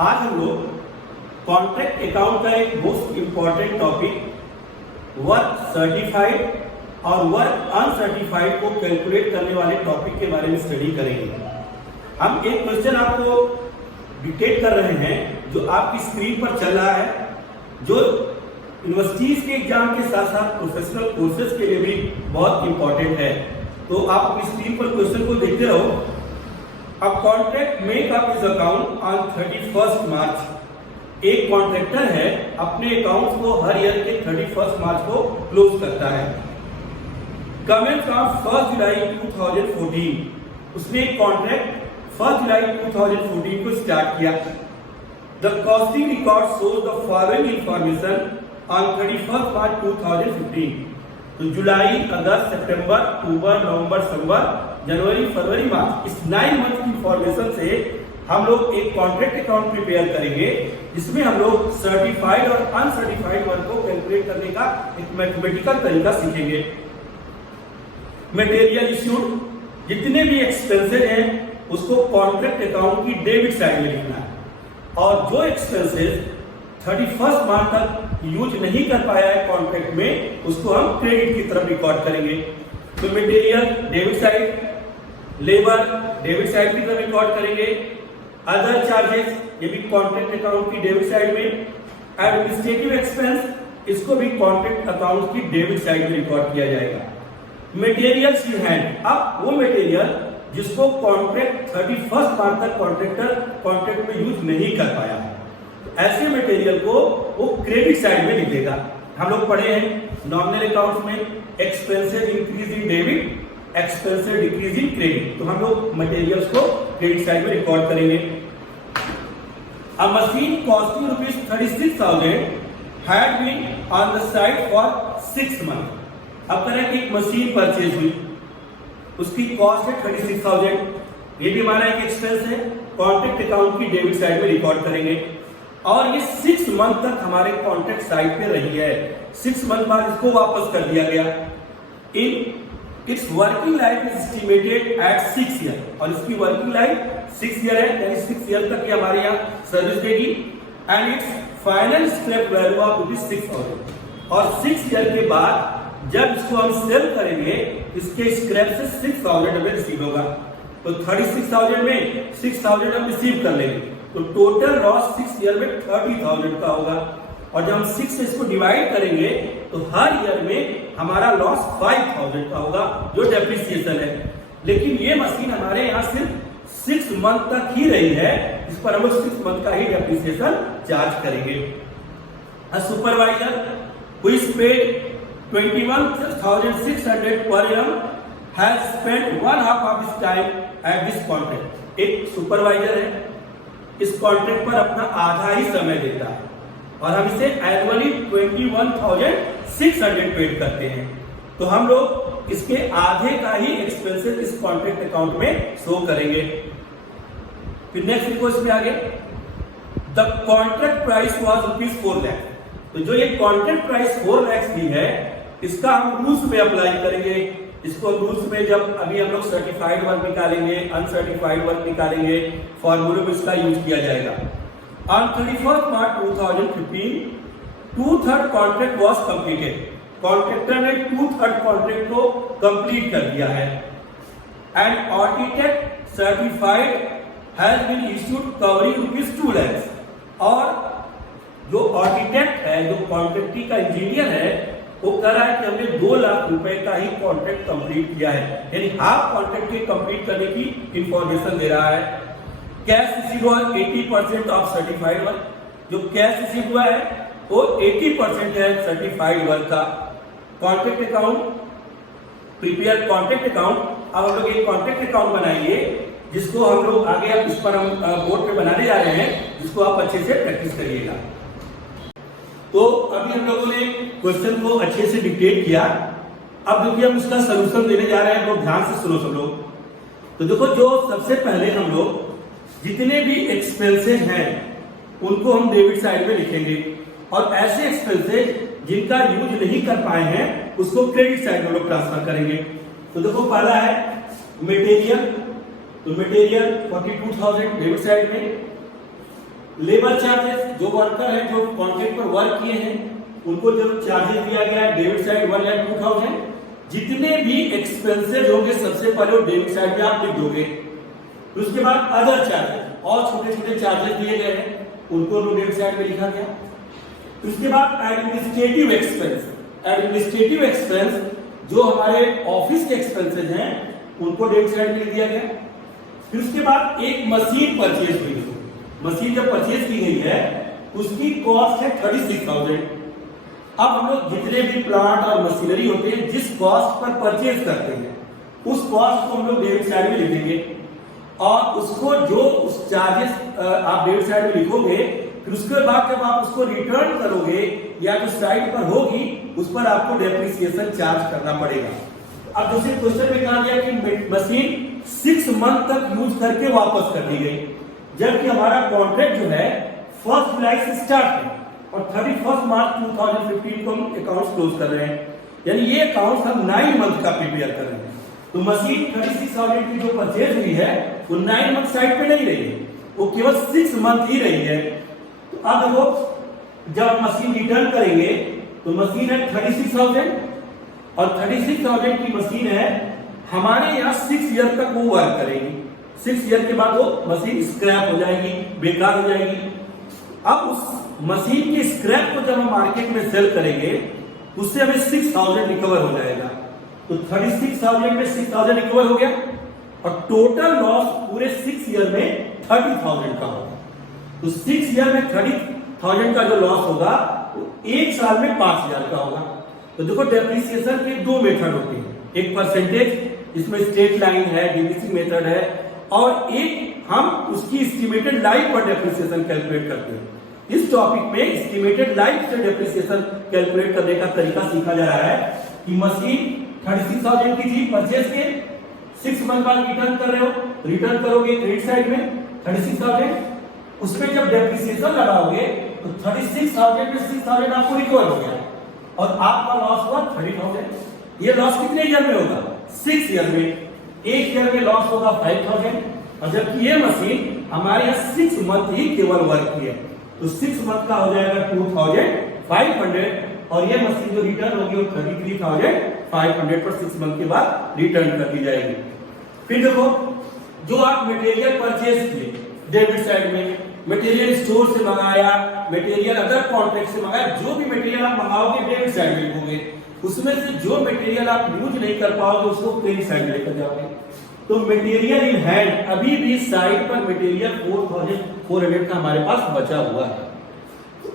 आज हम लोग कॉन्ट्रैक्ट अकाउंट का एक most important topic work certified और वर्क अनसर्टिफाइड को कैलकुलेट करने वाले टॉपिक के बारे में स्टडी करेंगे। हम एक क्वेश्चन आपको डिक्टेट कर रहे हैं जो आपकी स्क्रीन पर चल रहा है, जो यूनिवर्सिटीज के एग्जाम के साथ साथ प्रोफेशनल कोर्सेज के लिए भी बहुत इंपॉर्टेंट है। तो आप अपनी स्क्रीन पर क्वेश्चन को देखते रहो। A contract make up his account on 31st मार्च। एक कॉन्ट्रैक्टर है, अपने अकाउंट को हर ईयर के 31st मार्च को क्लोज करता है। कमेंट फ्रॉम 1 जुलाई 2014। उसने एक कॉन्ट्रैक्ट 1 जुलाई 2014 को स्टार्ट किया। The costing record shows the following information on 31st March 2015। तो जुलाई, अगस्त, सितंबर, अक्टूबर, नवंबर, दिसंबर, जनवरी, फरवरी, मार्च, इस 9 मंथ की इंफॉर्मेशन से हम लोग एक कॉन्ट्रैक्ट अकाउंट प्रिपेयर करेंगे, जिसमें हम लोग सर्टिफाइड और अनसर्टिफाइड वर्क को कैलकुलेट करने का एक मैथमेटिकल तरीका सीखेंगे। मटेरियल इश्यूड, जितने भी एक्सपेंसेस हैं उसको कॉन्ट्रैक्ट अकाउंट की डेबिट साइड में लिखना है, और जो एक्सपेंसेस 31st मार्च तक यूज नहीं कर पाया है कॉन्ट्रैक्ट में, उसको हम क्रेडिट की तरफ रिकॉर्ड करेंगे। तो material debit side, labour debit side की तरफ रिकॉर्ड करेंगे। अदर चार्जेस, ये भी कॉन्ट्रैक्ट अकाउंट की डेबिट साइड में। एडमिनिस्ट्रेटिव एक्सपेंस, इसको भी कॉन्ट्रैक्ट अकाउंट की डेबिट साइड में रिकॉर्ड किया जाएगा। मटेरियल्स इन हैंड, अब वो मटेरियल जिसको कॉन्ट्रैक्ट 31st मार्च तक कॉन्ट्रैक्ट में यूज नहीं कर पाया है, ऐसे मटेरियल को वो क्रेडिट साइड में लिखेगा। हम लोग पढ़े हैं नॉमिनल अकाउंट्स में expenses increase in debit, expenses decrease in credit, तो हम लोग मटेरियल्स को क्रेडिट साइड में रिकॉर्ड करेंगे। A machine costing ₹36,000 had been on the site for 6 month. अब तरह की एक मशीन परचेज हुई, उसकी कॉस्ट है 36,000। ये भी हमारा एक एक्सपेंस है, कॉन्ट्रैक्ट अकाउंट की डेबिट साइड में रिकॉर्ड करेंगे, और ये 6 मंथ तक हमारे कॉन्ट्रैक्ट साइड पे रही है। 6 मंथ बाद इसको वापस कर दिया गया। In its working life is estimated at 6 year, और इसकी वर्किंग लाइफ 6 ईयर है, यानी 6 ईयर तक ये हमारे यहाँ सर्विस देगी। And it's final scrap value of ₹6,000, और 6 ईयर के बाद जब इसको हम सेल करेंगे, इसके स्क्रैप से 6,000 हमें रिसीव होगा। तो 36,000 में 6,000 हम रिसीव कर लेंगे, तो टोटल लॉस 6 ईयर में 30,000 का होगा। और जब हम 6 से इसको डिवाइड करेंगे तो हर ईयर में हमारा लॉस 5,000 का होगा, जो डेप्रिसिएशन है। लेकिन ये मशीन हमारे यहाँ सिर्फ 6 मंथ तक ही रही है, इस पर हम 6 मंथ का ही डेप्रिसिएशन चार्ज करेंगे। सुपरवाइजर हु इज पेड 21,600 पर annum has spent 1/2 of his time at this contract। एक सुपरवाइजर है, इस कॉन्ट्रैक्ट पर अपना आधा ही समय देता है, और हम इसे एनुअली 21,600 पेड करते हैं। तो हम लोग इसके आधे का ही एक्सपेंसेस इस कॉन्ट्रैक्ट अकाउंट में शो करेंगे। फिर नेक्स्ट रिक्वेस्ट पे आगे, the contract price was ₹4 lakh. तो जो ये कॉन्ट्रैक्ट प्राइस 4 लाख की है, इसका हम रूल्स में अप्लाई करेंगे। इसको रूल्स में जब अभी हम लोग सर्टिफाइड वर्क निकालेंगे, अनसर्टिफाइड वर्क निकालेंगे, फॉर्मूले में इसका यूज किया जाएगा। On 31st March 2015 2/3 contract was completed. Contractor ने 2/3 कॉन्ट्रैक्ट को कंप्लीट कर दिया है। And audited certified has been issued covering ₹2 lakh. और जो ऑडिटेड है, जो कॉन्ट्रैक्टी का इंजीनियर है, वो कह रहा है कि हमने 2 लाख रुपए का ही कॉन्ट्रैक्ट कंप्लीट किया है, यानी हाफ कॉन्ट्रैक्ट के कंप्लीट करने की इंफॉर्मेशन दे रहा है। कैश रिसीव हुआ 80% ऑफ सर्टिफाइड वर्क। जो कैश रिसीव हुआ है वो 80% है सर्टिफाइड वर्क का। Contract account prepare contract account. अब हम लोग एक कॉन्ट्रैक्ट अकाउंट बनाएंगे, जिसको हम लोग आगे अब इस पर हम बोर्ड पे बनाने जा रहे हैं, जिसको आप अच्छे से प्रैक्टिस करिएगा। तो अभी हम लोगों ने क्वेश्चन को अच्छे से डिक्टेट किया। अब देखिए हम इसका सलूशन देने जा रहे हैं, तो ध्यान से सुनो सब लोग। तो देखो, जो सबसे पहले हम लोग जितने भी एक्सपेंसेस हैं उनको हम डेबिट साइड में लिखेंगे, और ऐसे एक्सपेंसेस जिनका यूज नहीं कर पाए हैं उसको क्रेडिट साइड में लोग ट्रांसफर करेंगे। तो देखो, पहला है मटेरियल, तो मटेरियल 42,000 डेबिट साइड में। लेबर चार्जेस, जो वर्कर है जो कॉन्ट्रैक्ट पर वर्क किए हैं उनको जो चार्जेस दिया गया है डेबिट साइड 1,02,000। जितने भी एक्सपेंसेस होंगे सबसे पहले वो डेबिट साइड पे आप लिख दोगे। फिर उसके बाद अदर चार्जेस और छोटे छोटे चार्जेस दिए गए हैं उनको डेबिट साइड में लिखा गया। फिर उसके बाद एडमिनिस्ट्रेटिव एक्सपेंस, एडमिनिस्ट्रेटिव एक्सपेंस जो हमारे ऑफिस के एक्सपेंसेस हैं उनको डेबिट साइड में लिख दिया गया। फिर उसके बाद एक मशीन परचेज हुई, मशीन जब परचेज की गई है उसकी कॉस्ट है 36,000। अब हम लोग जितने भी प्लांट और मशीनरी होते हैं जिस कॉस्ट पर परचेज करते हैं उस कॉस्ट को हम लोग डेबिट साइड में लिखेंगे और उसको जो उस चार्जेस आप डेबिट साइड में लिखोगे फिर उसके बाद जब आप उसको रिटर्न करोगे या जो साइड पर होगी उस पर आपको डेप्रिसिएशन चार्ज करना पड़ेगा। अब दूसरे क्वेश्चन में कहा गया कि मशीन 6 मंथ तक यूज करके वापस कर दी गई, जबकि हमारा कॉन्ट्रैक्ट जो है 1 जुलाई से स्टार्ट है और 31 मार्च 2015 को हम अकाउंट्स क्लोज कर रहे हैं, यानी ये अकाउंट्स हम 9 मंथ का प्रिपेयर कर रहे हैं। तो मशीन 36,000 की जो परचेज हुई है वो 9 मंथ साइड पे नहीं रही है, वो केवल 6 मंथ ही रही है। तो अब देखो जब मशीन रिटर्न करेंगे तो मशीन है 36,000 और 36,000 की मशीन है हमारे यहाँ 6 ईयर तक वो वर्क करेगी। 6 ईयर के बाद वो मशीन स्क्रैप हो जाएगी, बेकार हो जाएगी। अब उस मशीन के स्क्रैप को जब हम मार्केट में सेल करेंगे उससे हमें 6,000 रिकवर हो जाएगा। तो 36,000 में 6,000 रिकवर हो गया और टोटल लॉस पूरे 6 ईयर में 30,000 का होगा। तो 6 ईयर में 30,000 का जो लॉस होगा वो 1 साल में 5,000 का होगा। तो देखो डेप्रिसिएशन के 2 मेथड होते हैं, एक परसेंटेज इसमें स्ट्रेट लाइन है, डीबीसी मेथड है और एक हम उसकी एस्टिमेटेड लाइफ पर डेप्रिसिएशन कैलकुलेट करते हैं। इस टॉपिक में एस्टिमेटेड लाइफ से डेप्रिसिएशन कैलकुलेट करने का तरीका सीखा जा रहा है कि मशीन 36,000 की थी, परचेज के 6 मंथ बाद रिटर्न कर रहे हो, रिटर्न करोगे क्रेडिट साइड में 36,000, उसमें जब डेप्रिसिएशन लगाओगे तो 36,000 में 6,000 आपको रिकवर हो गया और आपका लॉस हुआ 30,000। ये लॉस कितने ईयर में होगा? 6 ईयर में। 1 ईयर में लॉस होगा 5,000 और जबकि ये मशीन हमारे यहाँ 6 मंथ ही केवल वर्क की है तो 6 मंथ का हो जाएगा 2,500 और ये मशीन जो रिटर्न होगी वो 33,500 पर 6 मंथ के बाद रिटर्न कर दी जाएगी। फिर देखो जो आप मटेरियल परचेज किए डेबिट साइड में, मटेरियल स्टोर से मंगाया, मटेरियल अदर कॉन्ट्रैक्ट से मंगाया, जो भी मटेरियल आप मंगाओगे डेबिट साइड में लिखोगे, उसमें से जो मटेरियल आप यूज नहीं कर पाओगे उसको क्रेडिट साइड में लेकर जाओगे। तो मटेरियल इन हैंड अभी भी साइड पर मटेरियल 4,400 का हमारे पास बचा हुआ है।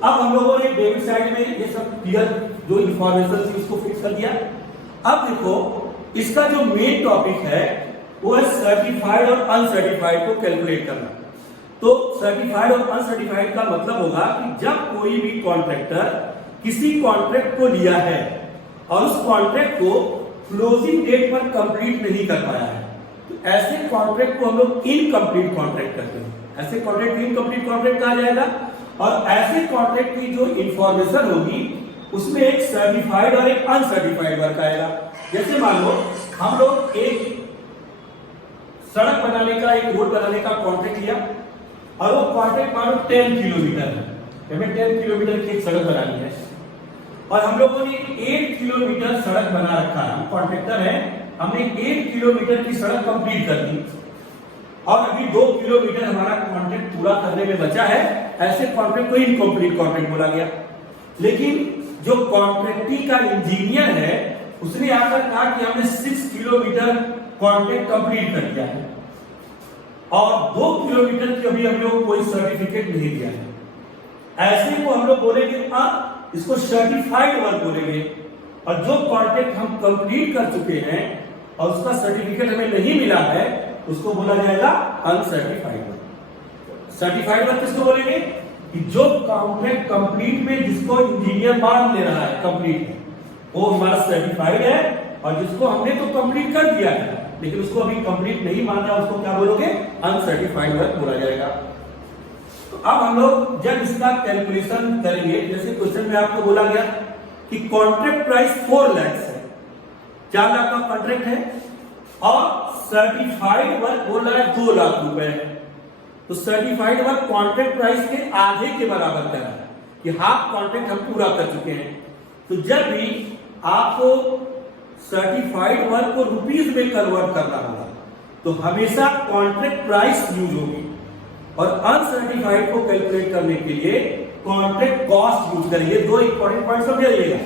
अब हम लोगों ने डेबिट साइड में ये सब क्लियर जो इंफॉर्मेशन थी उसको फिक्स कर दिया। अब देखो इसका जो मेन टॉपिक है वो है सर्टिफाइड और अनसर्टिफाइड को कैलकुलेट करना। तो सर्टिफाइड और अनसर्टिफाइड का मतलब होगा कि जब कोई भी कॉन्ट्रैक्टर किसी कॉन्ट्रैक्ट को लिया है और उस कॉन्ट्रैक्ट को क्लोजिंग डेट पर कंप्लीट नहीं कर पाया है तो ऐसे कॉन्ट्रैक्ट को हम लोग इनकम्प्लीट कॉन्ट्रैक्ट कहते हैं। ऐसे कॉन्ट्रैक्ट को इनकम्प्लीट कॉन्ट्रैक्ट कहा जाएगा और ऐसे कॉन्ट्रैक्ट की जो इंफॉर्मेशन होगी उसमें एक सर्टिफाइड और एक अनसर्टिफाइड वर्क आएगा। जैसे मान लो हम लोग एक सड़क बनाने का, एक रोड बनाने का कॉन्ट्रैक्ट लिया और वो कॉन्ट्रैक्ट मान लो 10 किलोमीटर है, हमें 10 किलोमीटर की एक सड़क बनानी है और हम लोगों ने 8 किलोमीटर सड़क बना रखा है, हम कॉन्ट्रैक्टर हैं, हमने 8 किलोमीटर की सड़क कंप्लीट कर दी और अभी 2 किलोमीटर हमारा कॉन्ट्रैक्ट पूरा करने में बचा है। ऐसे कॉन्ट्रैक्ट को इनकम्प्लीट कॉन्ट्रैक्ट बोला गया। लेकिन जो कॉन्ट्रैक्टी का इंजीनियर है उसने आकर कहा कि हमने 6 किलोमीटर कॉन्ट्रैक्ट कंप्लीट कर दिया है और 2 किलोमीटर की अभी हम लोग कोई सर्टिफिकेट नहीं दिया है। ऐसे को हम लोग बोलेंगे इसको सर्टिफाइड वर्क बोलेंगे और जो कॉन्ट्रैक्ट हम कंप्लीट कर चुके हैं और उसका सर्टिफिकेट हमें नहीं मिला है उसको बोला जाएगा अनसर्टिफाइड वर्क। सर्टिफाइड वर्क किसको बोलेंगे कि जो कॉन्ट्रैक्ट कंप्लीट में जिसको इंजीनियर मान ले रहा है कंप्लीट है वो हमारा सर्टिफाइड है और जिसको हमने तो कंप्लीट कर दिया है लेकिन उसको अभी कंप्लीट नहीं मान रहा उसको क्या बोलोगे? अनसर्टिफाइड वर्क बोला जाएगा। तो अब हम लोग जब इसका कैलकुलेशन करेंगे, जैसे क्वेश्चन में आपको बोला गया कि कॉन्ट्रैक्ट प्राइस 4 लाख है, 4 लाख का कॉन्ट्रैक्ट है और सर्टिफाइड वर्क बोल रहा है 2 लाख रुपए। तो सर्टिफाइड वर्क कॉन्ट्रैक्ट प्राइस के आधे के बराबर करा है कि हाफ कॉन्ट्रैक्ट हम पूरा कर चुके हैं। तो जब भी आपको सर्टिफाइड वर्क को रुपीस में कन्वर्ट करना होगा तो हमेशा कॉन्ट्रैक्ट प्राइस यूज होगी, और अनसर्टिफाइड को कैलकुलेट करने के लिए कॉन्ट्रैक्ट कॉस्ट यूज करेंगे। दो इंपॉर्टेंट पॉइंट समझ जाइएगा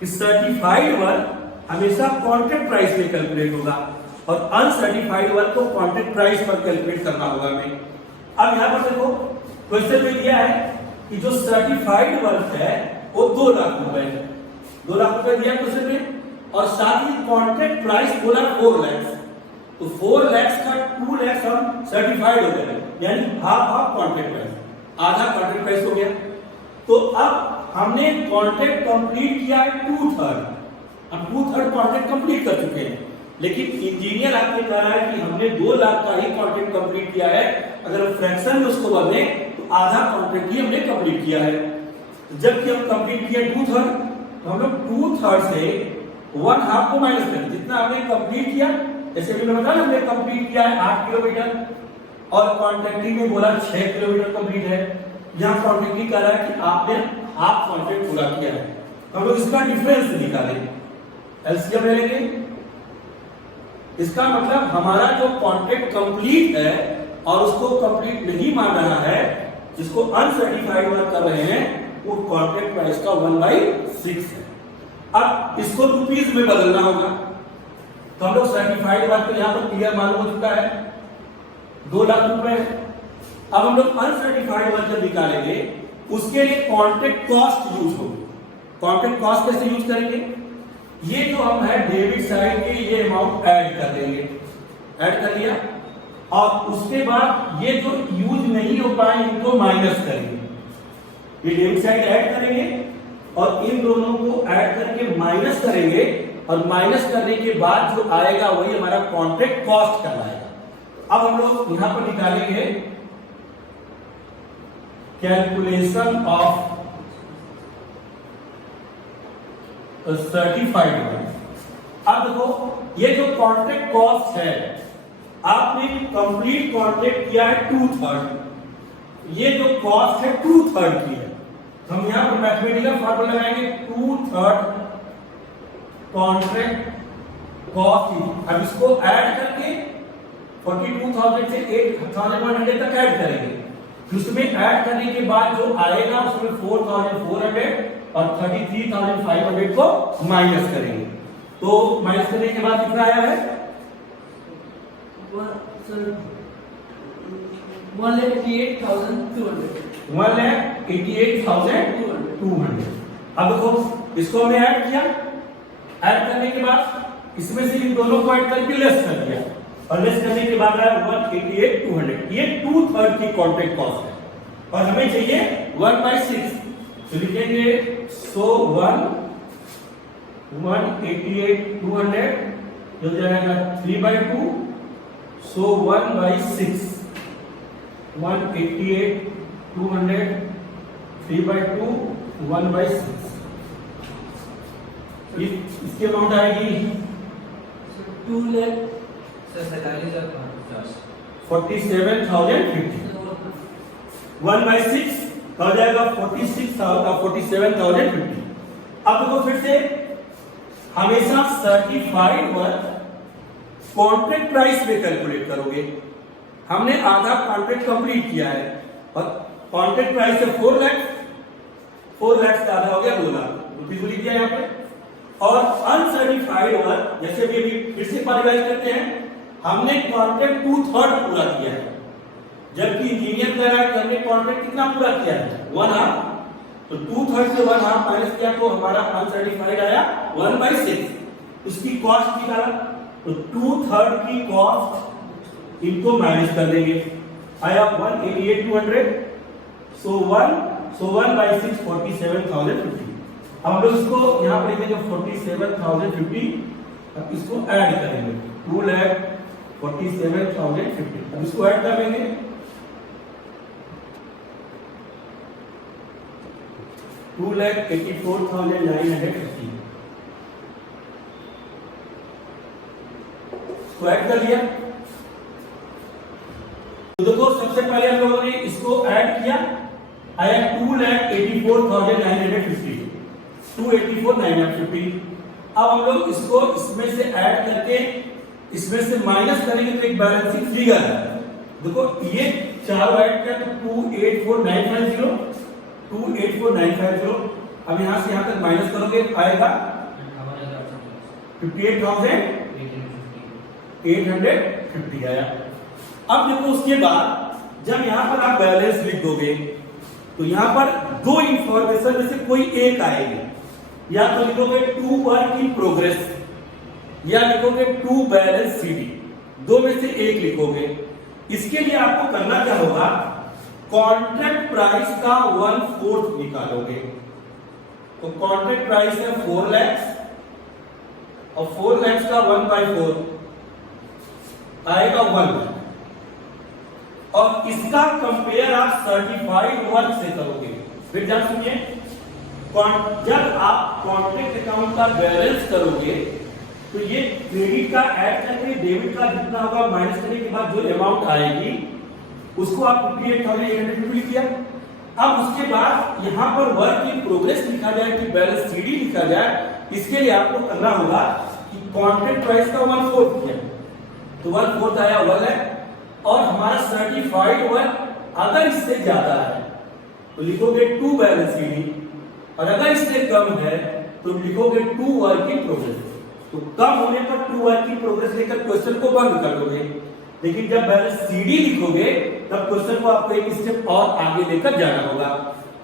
कि सर्टिफाइड वर्क हमेशा कॉन्ट्रैक्ट प्राइस में कैलकुलेट होगा और अनसर्टिफाइड वर्क को कॉन्ट्रैक्ट प्राइस पर कैलकुलेट करना होगा हमें। अब यहां पर देखो क्वेश्चन में दिया है कि जो सर्टिफाइड वर्क है वो 2 लाख रुपए है, 2 लाख रुपए दिया क्वेश्चन में, और साथ ही कॉन्ट्रैक्ट प्राइस बोला 4 लाख। तो 4 लाख का 2 लाख हम सर्टिफाइड हो गए, यानी हाफ कॉन्ट्रैक्ट प्राइस, आधा कॉन्ट्रैक्ट प्राइस हो गया। तो अब हमने कॉन्ट्रैक्ट कंप्लीट किया है 2/3, हम 2/3 कॉन्ट्रैक्ट कंप्लीट कर चुके हैं, लेकिन इंजीनियर आपने कहा है कि हमने 2 लाख का ही कॉन्ट्रैक्ट कंप्लीट किया है, अगर हम फ्रैक्शन में उसको बदले तो आधा कॉन्ट्रैक्ट ही हमने कंप्लीट किया है। जबकि हम कंप्लीट किया 2/3, तो हम लोग 2/3 से 1/2 को माइनस करें, जितना हमने कंप्लीट किया। जैसे मैंने बताया हमने कंप्लीट किया है 8 किलोमीटर और कॉन्ट्रैक्टिंग में बोला 6 किलोमीटर कंप्लीट है, यहाँ कॉन्ट्रैक्टिंग कर रहा है कि आपने हाफ कॉन्ट्रैक्ट पूरा किया है। हम लोग इसका डिफरेंस निकालेंगे, एलसीएम ले लेंगे। इसका मतलब हमारा जो कॉन्ट्रैक्ट कंप्लीट है और उसको कंप्लीट नहीं मान रहा है, जिसको अनसर्टिफाइड वर्क कर रहे हैं, वो कॉन्ट्रैक्ट प्राइस का 1/6 है। अब इसको रुपीस में बदलना होगा, तो हम लोग सर्टिफाइड वर्क यहां पर क्लियर मालूम हो चुका है 2 लाख रुपए। अब हम लोग अनसर्टिफाइड वर्क जब निकालेंगे उसके लिए कॉन्ट्रैक्ट कॉस्ट यूज होगी। कॉन्ट्रैक्ट कॉस्ट कैसे यूज करेंगे? ये जो हम है डेबिट साइड के ये अमाउंट ऐड कर देंगे, ऐड कर लिया, और उसके बाद ये जो यूज नहीं हो पाए इनको माइनस करेंगे। ये डेबिट साइड ऐड करेंगे और इन दोनों को ऐड करके माइनस करेंगे, और माइनस करने के बाद जो आएगा वही हमारा कॉन्ट्रैक्ट कॉस्ट कहलाएगा। अब हम लोग यहां पर निकालेंगे कैलकुलेशन ऑफ सर्टिफाइड वर्क। अब देखो ये जो कॉन्ट्रैक्ट कॉस्ट है, आपने कंप्लीट कॉन्ट्रैक्ट किया है 2/3, ये जो कॉस्ट है 2/3 की है। हम यहां पर मैथमेटिकल फॉर्मूला लगाएंगे 2/3 कॉन्ट्रैक्ट कॉस्ट। अब इसको ऐड करके 42,000 से 8,100 तक ऐड करेंगे, उसमें ऐड करने के बाद जो आएगा उसमें 4,400 और 33,500 को माइनस करेंगे। तो माइनस करने के बाद कितना आया है? 1,88,200। 1,88,200। अब देखो इसको हमने ऐड किया, ऐड करने के बाद इसमें से इन दोनों को ऐड करके लेस कर दिया, और लेस करने के बाद आया 1,88,200। ये 2/3 की कॉन्ट्रैक्ट कॉस्ट है, और हमें चाहिए 1/6, तो लिखेंगे सो 1,88,200 जो जाएगा 3/2, सो 1/6, 1,88,200 3/2 1/6। इसकी अमाउंट आएगी 47,050। 1/6 हो जाएगा 47,050। अब देखो फिर से हमेशा सर्टिफाइड वर्क कॉन्ट्रैक्ट प्राइस पे कैलकुलेट करोगे। हमने आधा कॉन्ट्रैक्ट कंप्लीट किया है और कॉन्ट्रैक्ट प्राइस है 4 लाख, 4 लाख का आधा हो गया 2 लाख रुपीज लिख दिया यहाँ पे। और अनसर्टिफाइड वर्क जैसे भी अभी फिर से परिवाइज करते हैं, हमने कॉन्ट्रैक्ट 2/3 पूरा किया है, जबकि इंजीनियर कह रहा है कि हमने कॉन्ट्रैक्ट कितना पूरा किया है 1/2, तो 2/3 से 1/2 माइनस किया तो हमारा अनसर्टिफाइड आया 1/6। उसकी कॉस्ट निकाला तो 2/3 की कॉस्ट इनको माइनस कर देंगे, आया 1,88,200, सो 1/6 47,050। अब हम लोग इसको यहां पर लिखेंगे 47,050, अब इसको ऐड करेंगे 2,47,050। अब इसको ऐड कर लेंगे, $2,84,950 इसको ऐड कर लिया। तो देखो सबसे पहले हम लोगों ने इसको ऐड किया, आया 2,84,950, 284,950। अब हम लोग इसको इसमें से ऐड करके इसमें से माइनस करेंगे तो एक बैलेंसिंग फिगर है। देखो ये चारों ऐड किया तो 284,950, 284,950। अब यहां से यहां तक माइनस करोगे आएगा 58,850 आया। अब देखो उसके बाद जब यहां पर आप बैलेंस लिख दोगे तो यहां पर दो इंफॉर्मेशन में से कोई एक आएगी, या तो लिखोगे 2 वर्क इन प्रोग्रेस या लिखोगे 2 बैलेंस सीडी, दो में से एक लिखोगे। इसके लिए आपको करना क्या होगा, कॉन्ट्रैक्ट प्राइस का 1/4 निकालोगे। तो कॉन्ट्रैक्ट प्राइस है 4 लाख और 4 लाख का 1/4 आएगा 1 लाख, और इसका कंपेयर आप सर्टिफाइड वर्क से करोगे। फिर ध्यान सुनिए, जब आप कॉन्ट्रैक्ट अकाउंट का बैलेंस करोगे तो ये क्रेडिट का ऐड करके डेबिट का जितना होगा माइनस करने के बाद जो अमाउंट आएगी उसको आप 58,850 लिख दिया। अब उसके बाद यहां पर वर्क इन प्रोग्रेस लिखा जाए कि बैलेंस सीडी लिखा जाए, इसके लिए आपको करना होगा कि कॉन्ट्रैक्ट प्राइस का 1/4 किया तो 1/4 आया 1 लाख, और हमारा सर्टिफाइड वर्क अगर इससे ज्यादा है तो लिखोगे 2 बैलेंस सीडी, और अगर इससे कम है तो लिखोगे 2 वर्क इन प्रोग्रेस। तो कम होने पर 2 वर्क इन प्रोग्रेस लेकर क्वेश्चन को बंद कर दोगे, लेकिन जब बैलेंस सीडी लिखोगे तब क्वेश्चन को आपको एक स्टेप और आगे लेकर जाना होगा।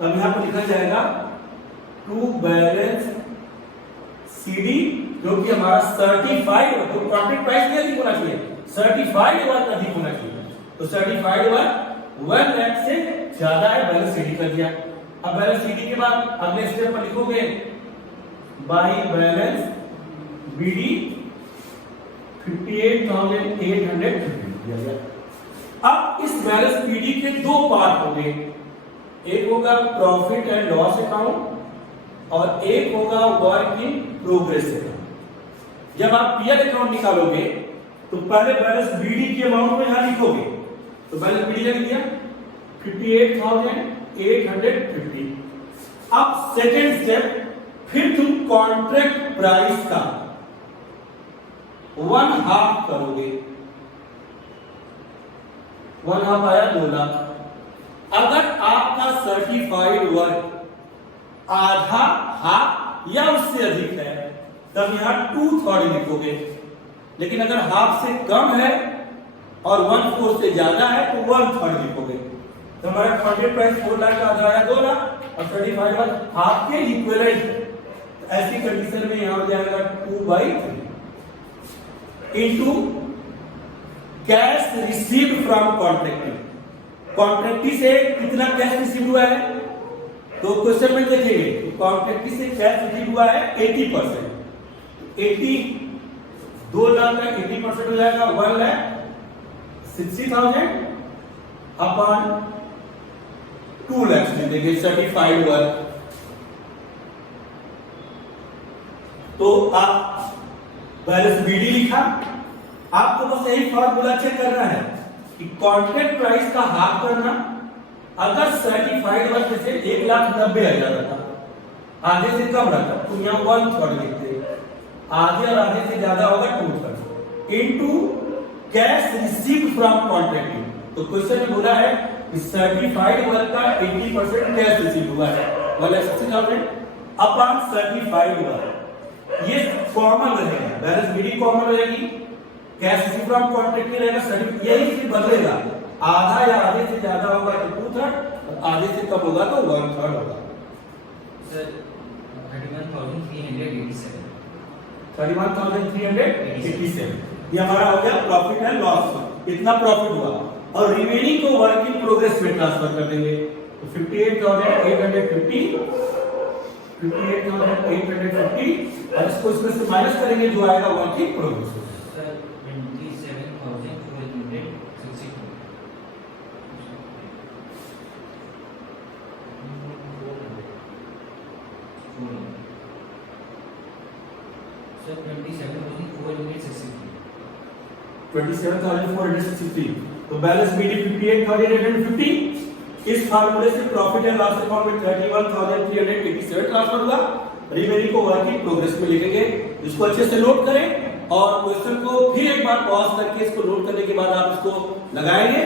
तब यहां पर लिखा जाएगा 2 बैलेंस सीडी, जो कि हमारा सर्टिफाइड वर्क, तो कॉन्ट्रैक्ट प्राइस नहीं अधिक होना चाहिए, सर्टिफाइड वर्क अधिक होना चाहिए। तो सर्टिफाइड वर्क 1 लाख से ज्यादा है, बैलेंस सीडी कर दिया। अब बैलेंस सीडी के बाद अगले स्टेप पर लिखोगे बाय बैलेंस बीडी 58,850। अब इस बैलेंस बीडी के दो पार्ट होंगे, एक होगा प्रॉफिट एंड लॉस अकाउंट और एक होगा वर्क इन प्रोग्रेस अकाउंट। जब आप पीएल अकाउंट निकालोगे तो पहले बैलेंस बीडी की अमाउंट को यहां लिखोगे, तो बैलेंस बीडी लिख दिया 58,850। अब सेकेंड स्टेप, फिर तुम कॉन्ट्रैक्ट प्राइस का 1/2 करोगे, 1/2 आया 2 लाख। अगर आपका सर्टिफाइड वर्क आधा, हाफ या उससे अधिक है तब यहां 2/3 लिखोगे, लेकिन अगर हाफ से कम है और 1/4 से ज्यादा है तो 1/3 लिखोगे। तो हमारा कॉन्ट्रैक्ट प्राइस 4 लाख का आधा आया 2 लाख और सर्टिफाइड वर्क हाफ के इक्विवेलेंट। ऐसी कंडीशन में यहां हो जाएगा 2/3 इनटू कैश रिसीव्ड फ्रॉम कॉन्ट्रैक्टी। कॉन्ट्रैक्टी से कितना कैश रिसीव हुआ है, तो क्वेश्चन में देखेंगे कॉन्ट्रैक्टी से कैश रिसीव हुआ है 80%, 2 लाख का 80% हो जाएगा 1,60,000 अपॉन 2 लाख लिख देंगे सर्टिफाइड वर्क। तो आप बैलेंस बीडी लिखा, आपको बस यही फॉर्मूला चेक करना है कि कॉन्ट्रैक्ट प्राइस का हाफ करना। अगर सर्टिफाइड वर्क से 1,90,000 था, आधे से कम रखा तो यहां 1/3 लिखते, आधे और आधे से ज्यादा होगा 2/3 into cash received from contracting. तो क्वेश्चन में बोला है कि सर्टिफाइड वर्क का 80% कैश रिसीव हुआ है 1,60,000 अपॉन सर्टिफाइड वर्क। ये कॉमन रहेगा, बैलेंस बीडी कॉमन रहेगी, कैश रिसीव फ्रॉम कॉन्ट्रैक्ट रहेगा, सर्टिफिकेट यही चीज बदलेगा, आधा या आधे से ज्यादा होगा तो 2/3 और आधे से कम होगा तो 1/3 होगा। सर 31,387, 31,387 ये हमारा हो गया प्रॉफिट एंड लॉस। कितना प्रॉफिट हुआ और रिमेनिंग को वर्क इन प्रोग्रेस में ट्रांसफर कर देंगे। तो 58,850 और इसको इसमें से माइनस करेंगे जो आएगा work in progress. Sir 27,462, sir 27,463, 27,463, तो बैलेंस बीडी 58,850। इस फार्मूले से प्रॉफिट एंड लॉस अकाउंट में 31,387 ट्रांसफर हुआ। रिमेनिंग को वर्क इन प्रोग्रेस में लिखेंगे। इसको अच्छे से नोट करें और क्वेश्चन को फिर एक बार पॉज करके इसको नोट करने के बाद आप इसको लगाएंगे